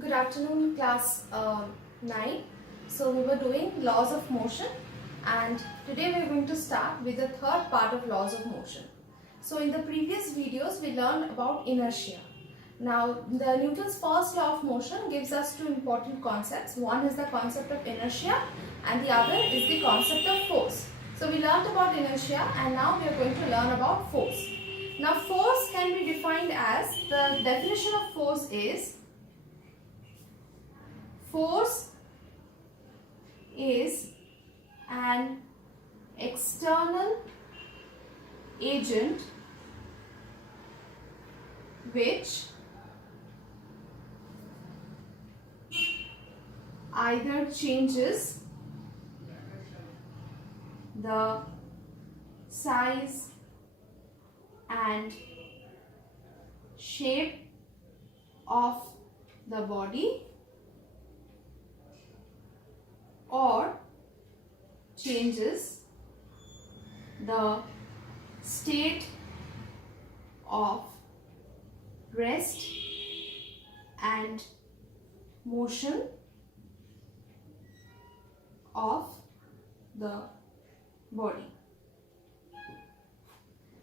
Good afternoon, class 9. So we were doing laws of motion, and today we are going to start with the third part of laws of motion. So in the previous videos we learned about inertia. Now the Newton's first law of motion gives us two important concepts. One is the concept of inertia and the other is the concept of force. So we learned about inertia and now we are going to learn about force. Now force can be defined as, the definition of force is, force is an external agent which either changes the size and shape of the body or changes the state of rest and motion of the body.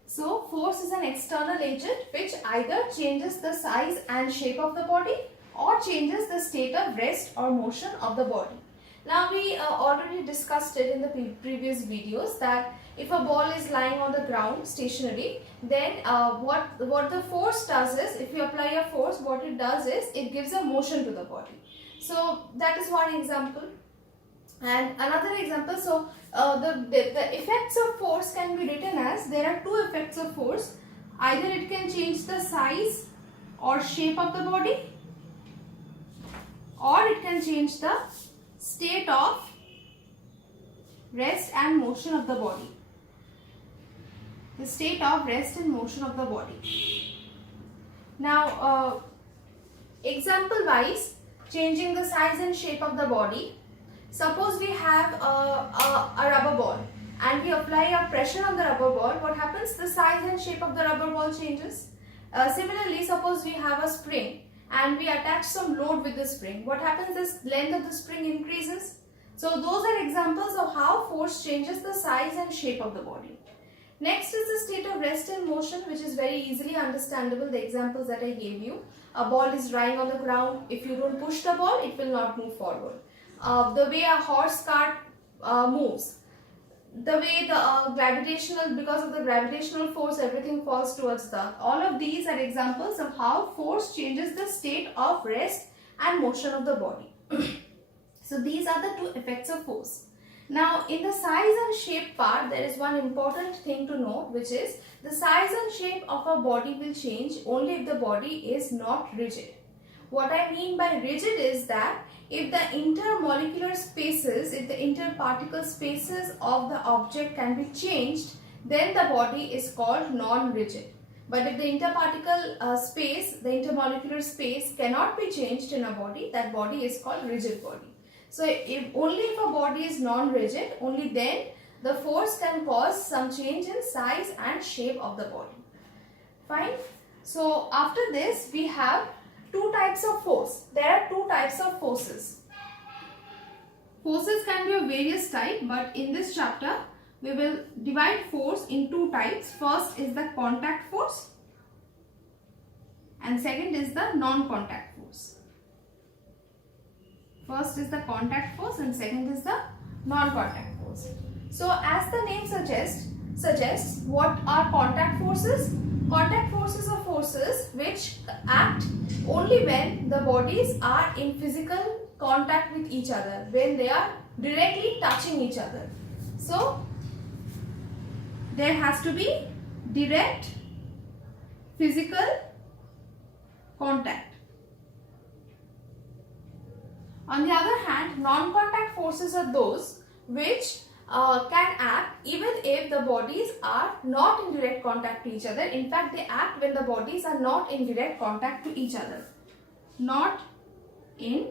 So force is an external agent which either changes the size and shape of the body or changes the state of rest or motion of the body. Now we already discussed it in the previous videos that if a ball is lying on the ground stationary, then what the force does is, if you apply a force, what it does is it gives a motion to the body. So that is one example. And another example, so the effects of force can be written as, there are two effects of force. Either it can change the size or shape of the body, or it can change the state of rest and motion of the body. The state of rest and motion of the body. Now, example wise, changing the size and shape of the body. Suppose we have a rubber ball and we apply a pressure on the rubber ball. What happens? The size and shape of the rubber ball changes. Similarly, suppose we have a spring and we attach some load with the spring. What happens? This length of the spring increases. So those are examples of how force changes the size and shape of the body. Next is the state of rest and motion, which is very easily understandable. The examples that I gave you. A ball is lying on the ground. If you don't push the ball, it will not move forward. The way a horse cart moves, the way the because of the gravitational force, everything falls towards the earth. All of these are examples of how force changes the state of rest and motion of the body. So these are the two effects of force. Now in the size and shape part, there is one important thing to note, which is the size and shape of a body will change only if the body is not rigid. What I mean by rigid is that if the intermolecular spaces, if the interparticle spaces of the object can be changed, then the body is called non-rigid. But if the interparticle space, the intermolecular space cannot be changed in a body, that body is called rigid body. So only if a body is non-rigid, only then the force can cause some change in size and shape of the body. Fine. So after this we have two types of force. There are two types of forces. Forces can be of various types, but in this chapter we will divide force in two types. First is the contact force and second is the non-contact force. First is the contact force and second is the non-contact force. So as the name suggests, what are contact forces? Contact forces are forces which act only when the bodies are in physical contact with each other, when they are directly touching each other. So there has to be direct physical contact. On the other hand, non-contact forces are those which can act even if the bodies are not in direct contact to each other. In fact, they act when the bodies are not in direct contact to each other. Not in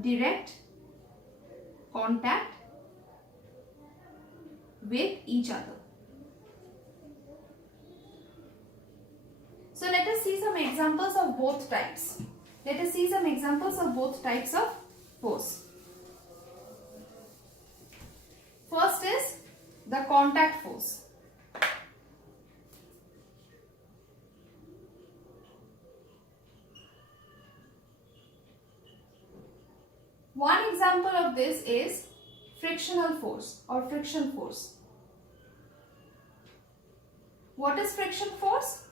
direct contact with each other. So let us see some examples of both types. Let us see some examples of both types of force. First is the contact force. One example of this is frictional force or friction force. What is friction force?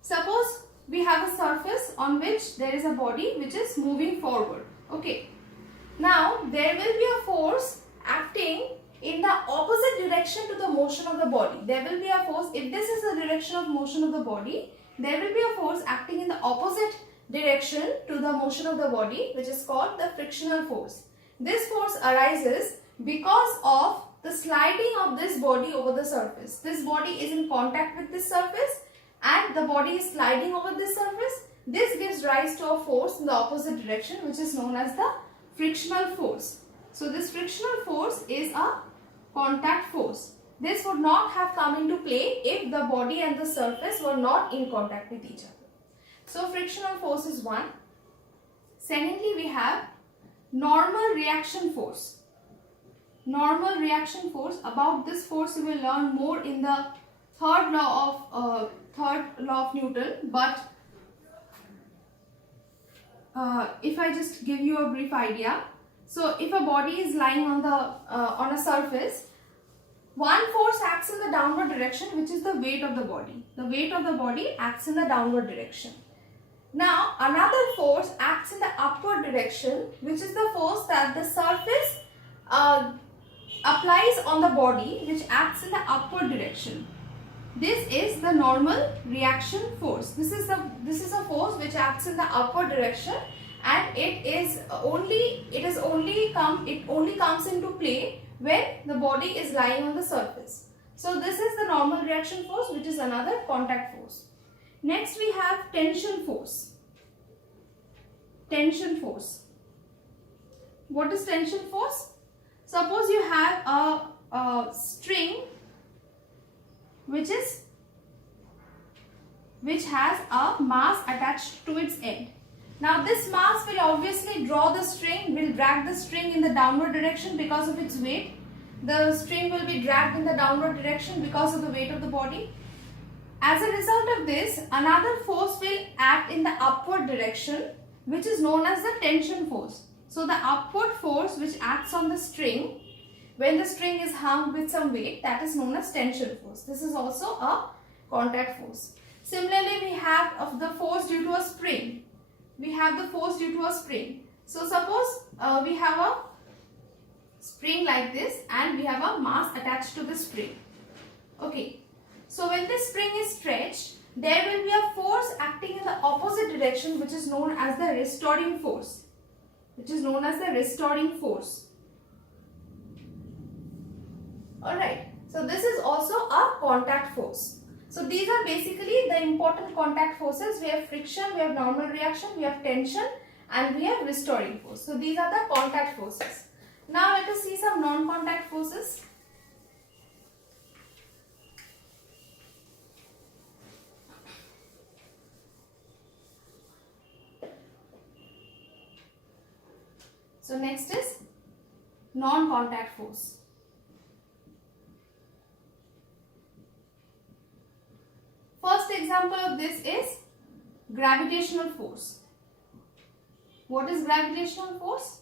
Suppose we have a surface on which there is a body which is moving forward. Okay. Now there will be a force acting in the opposite direction to the motion of the body. There will be a force, if this is the direction of motion of the body, there will be a force acting in the opposite direction to the motion of the body, which is called the frictional force. This force arises because of the sliding of this body over the surface. This body is in contact with this surface and the body is sliding over this surface. This gives rise to a force in the opposite direction, which is known as the frictional force. So this frictional force is a contact force. This would not have come into play if the body and the surface were not in contact with each other. So frictional force is one. Secondly, we have normal reaction force. Normal reaction force. About this force you will learn more in the third law of Newton. But if I just give you a brief idea. So if a body is lying on a surface, one force acts in the downward direction, which is the weight of the body. The weight of the body acts in the downward direction. Now another force acts in the upward direction, which is the force that the surface applies on the body, which acts in the upward direction. This is the normal reaction force. This is a force which acts in the upward direction, and it only comes into play when the body is lying on the surface. So this is the normal reaction force, which is another contact force. Next we have tension force. Tension force. What is tension force? Suppose you have a string which has a mass attached to its end. Now this mass will obviously drag the string in the downward direction because of its weight. The string will be dragged in the downward direction because of the weight of the body. As a result of this, another force will act in the upward direction, which is known as the tension force. So the upward force which acts on the string when the string is hung with some weight, that is known as tension force. This is also a contact force. Similarly, we have the force due to a spring. So suppose we have a spring like this and we have a mass attached to the spring. Okay. So when this spring is stretched, there will be a force acting in the opposite direction, which is known as the restoring force. Alright. So this is also a contact force. So these are basically the important contact forces. We have friction, we have normal reaction, we have tension, and we have restoring force. So these are the contact forces. Now let us see some non-contact forces. So next is non-contact force. First example of this is gravitational force. What is gravitational force?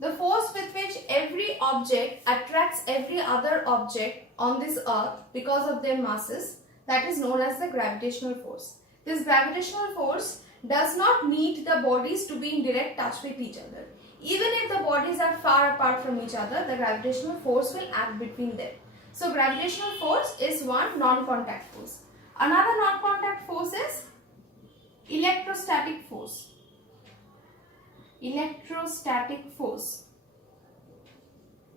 The force with which every object attracts every other object on this earth because of their masses, that is known as the gravitational force. This gravitational force does not need the bodies to be in direct touch with each other. Even if the bodies are far apart from each other, the gravitational force will act between them. So gravitational force is one non-contact force. Another non-contact force is electrostatic force. Electrostatic force.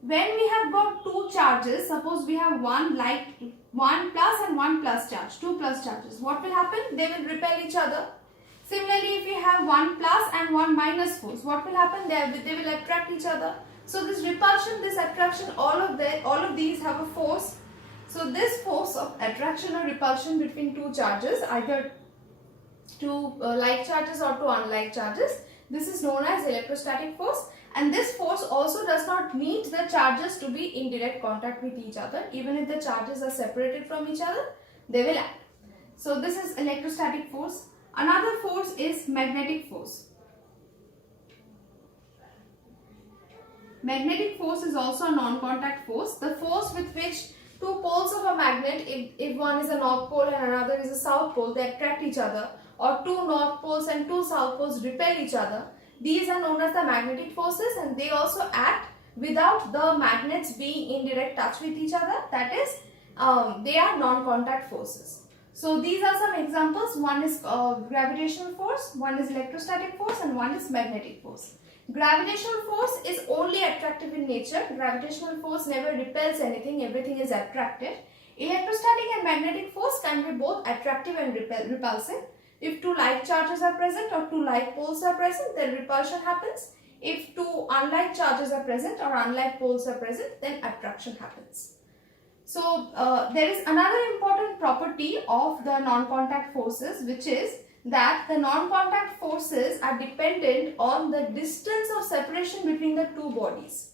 When we have got two charges, suppose we have one plus and one plus charge, two plus charges, what will happen? They will repel each other. Similarly, if we have one plus and one minus force, what will happen? They will attract each other. So this repulsion, this attraction, all of these have a force. So this force of attraction or repulsion between two charges, either to like charges or to unlike charges. This is known as electrostatic force, and this force also does not need the charges to be in direct contact with each other. Even if the charges are separated from each other, they will act. So this is electrostatic force. Another force is magnetic force. Magnetic force is also a non-contact force. The force with which two poles of a magnet, if one is a north pole and another is a south pole, they attract each other, or two north poles and two south poles repel each other. These are known as the magnetic forces, and they also act without the magnets being in direct touch with each other. That is, they are non-contact forces. So these are some examples. One is gravitational force, one is electrostatic force, and one is magnetic force. Gravitational force is only attractive in nature. Gravitational force never repels anything, everything is attracted. Electrostatic and magnetic force can be both attractive and repulsive. If two like charges are present or two like poles are present, then repulsion happens. If two unlike charges are present or unlike poles are present, then attraction happens. So there is another important property of the non-contact forces, which is that the non-contact forces are dependent on the distance of separation between the two bodies.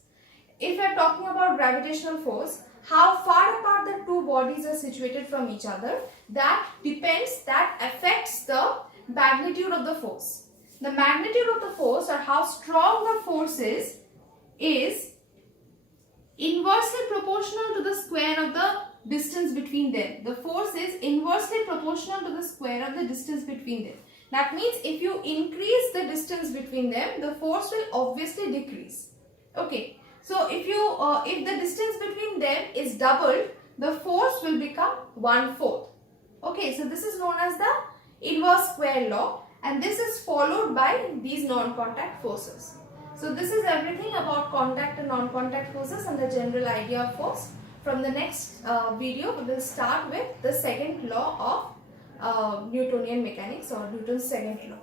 If we are talking about gravitational force, how far apart the two bodies are situated from each other, that affects the magnitude of the force. The magnitude of the force, or how strong the force is inversely proportional to the square of the distance between them. The force is inversely proportional to the square of the distance between them. That means if you increase the distance between them, the force will obviously decrease. Okay. So if the distance between them is doubled, the force will become 1/4. Okay. So this is known as the inverse square law, and this is followed by these non-contact forces. So this is everything about contact and non-contact forces and the general idea of force. From the next video, we will start with the second law of Newtonian mechanics, or Newton's second law.